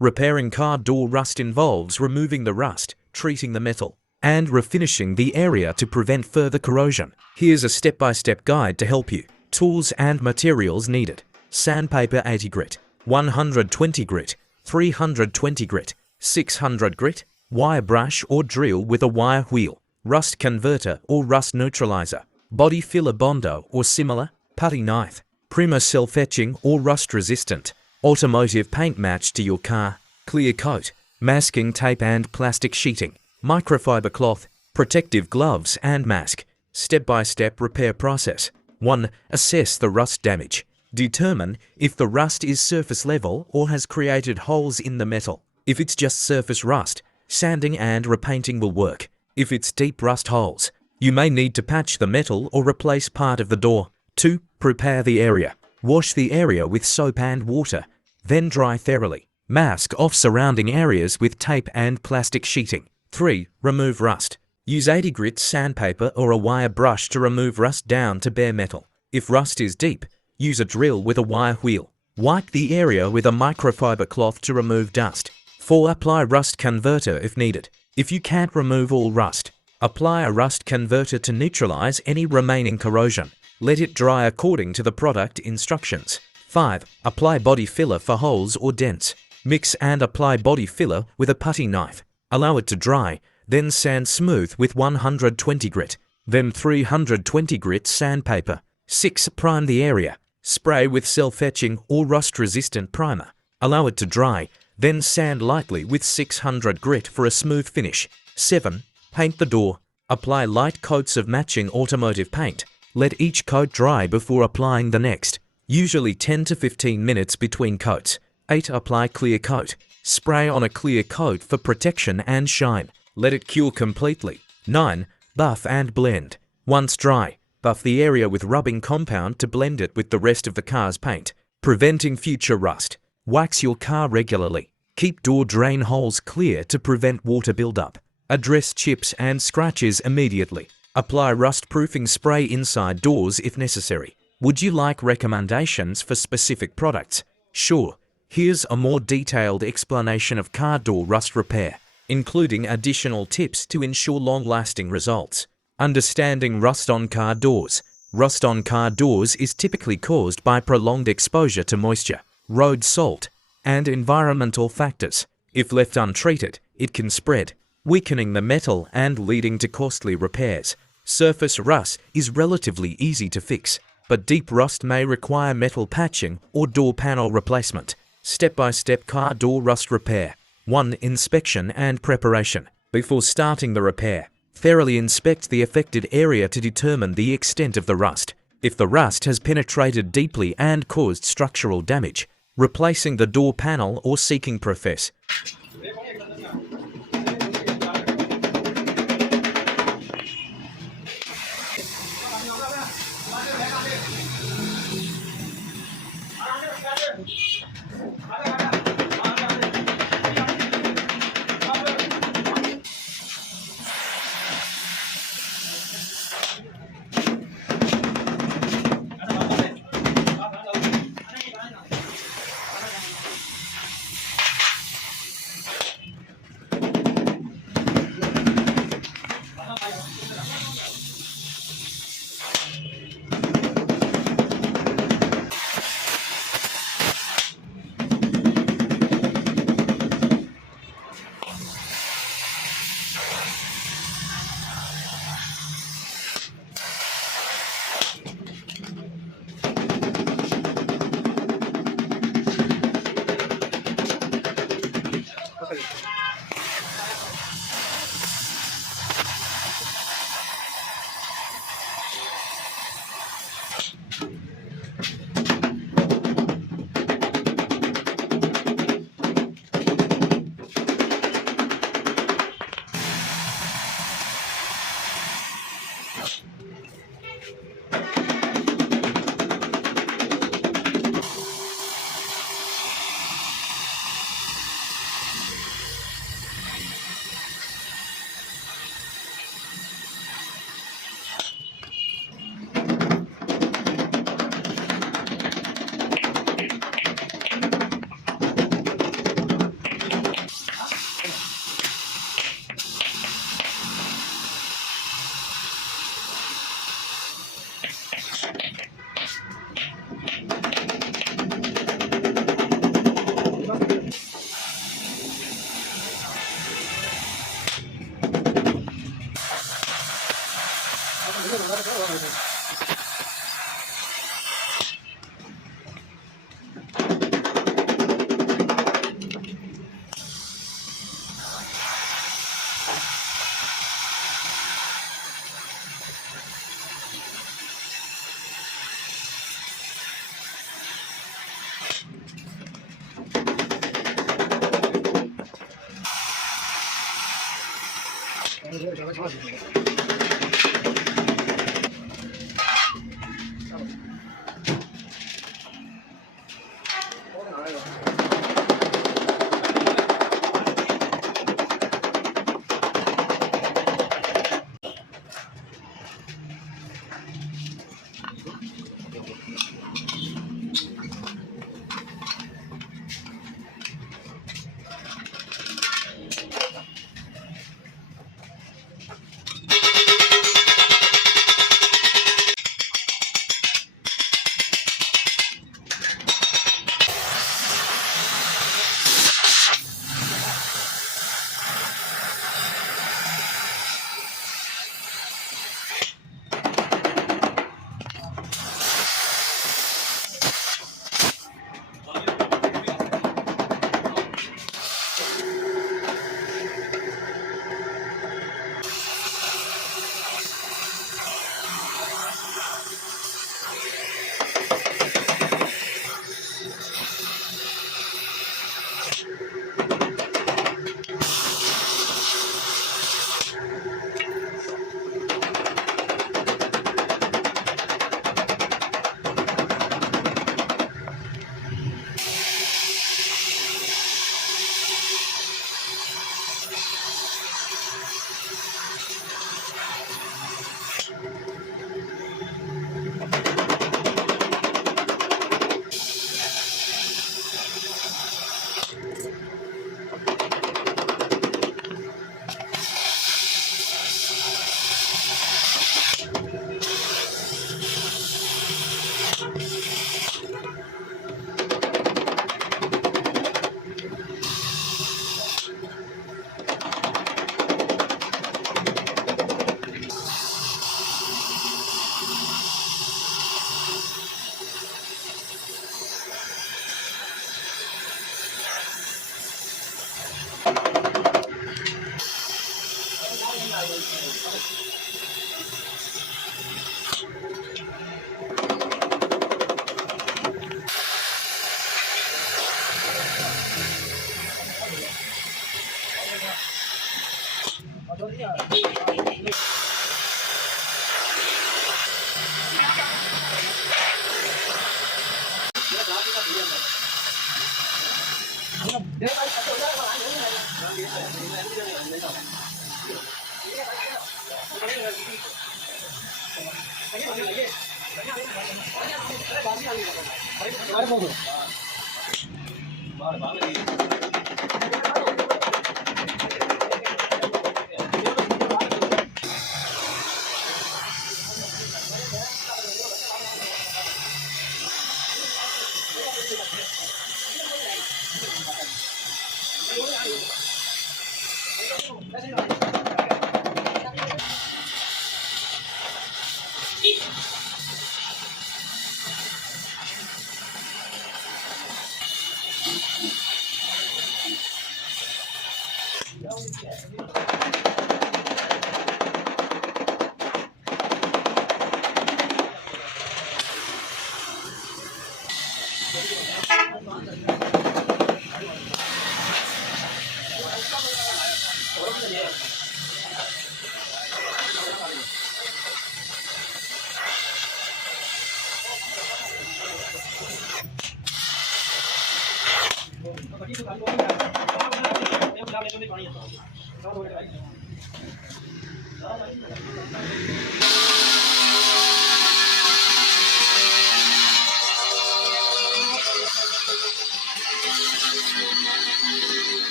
Repairing car door rust involves removing the rust, treating the metal, and refinishing the area to prevent further corrosion. Here's a step-by-step guide to help you. Tools and materials needed. Sandpaper 80 grit, 120 grit, 320 grit, 600 grit, wire brush or drill with a wire wheel, rust converter or rust neutralizer, body filler Bondo or similar, putty knife, primer self-etching or rust resistant, automotive paint match to your car, clear coat, masking tape and plastic sheeting, microfiber cloth, protective gloves and mask. Step-by-step repair process. 1. Assess the rust damage. Determine if the rust is surface level or has created holes in the metal. If it's just surface rust, sanding and repainting will work. If it's deep rust holes, you may need to patch the metal or replace part of the door. 2. Prepare the area. Wash the area with soap and water, then dry thoroughly. Mask off surrounding areas with tape and plastic sheeting. 3. Remove rust. Use 80 grit sandpaper or a wire brush to remove rust down to bare metal. If rust is deep, use a drill with a wire wheel. Wipe the area with a microfiber cloth to remove dust. 4. Apply rust converter if needed. If you can't remove all rust, apply a rust converter to neutralize any remaining corrosion. Let it dry according to the product instructions. 5. Apply body filler for holes or dents. Mix and apply body filler with a putty knife. Allow it to dry, then sand smooth with 120 grit, then 320 grit sandpaper. 6. Prime the area. Spray with self-etching or rust-resistant primer. Allow it to dry, then sand lightly with 600 grit for a smooth finish. 7. Paint the door. Apply light coats of matching automotive paint. Let each coat dry before applying the next, usually 10 to 15 minutes between coats. 8. Apply clear coat. Spray on a clear coat for protection and shine. Let it cure completely. 9. Buff and blend. Once dry, buff the area with rubbing compound to blend it with the rest of the car's paint, preventing future rust. Wax your car regularly. Keep door drain holes clear to prevent water buildup. Address chips and scratches immediately. Apply rust-proofing spray inside doors if necessary. Would you like recommendations for specific products? Sure. Here's a more detailed explanation of car door rust repair, including additional tips to ensure long-lasting results. Understanding rust on car doors. Rust on car doors is typically caused by prolonged exposure to moisture, road salt, and environmental factors. If left untreated, it can spread, weakening the metal and leading to costly repairs. Surface rust is relatively easy to fix, but deep rust may require metal patching or door panel replacement. Step-by-step car door rust repair. 1. Inspection and preparation. Before starting the repair, thoroughly inspect the affected area to determine the extent of the rust. If the rust has penetrated deeply and caused structural damage, replacing the door panel or seeking profess.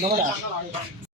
Đúng rồi.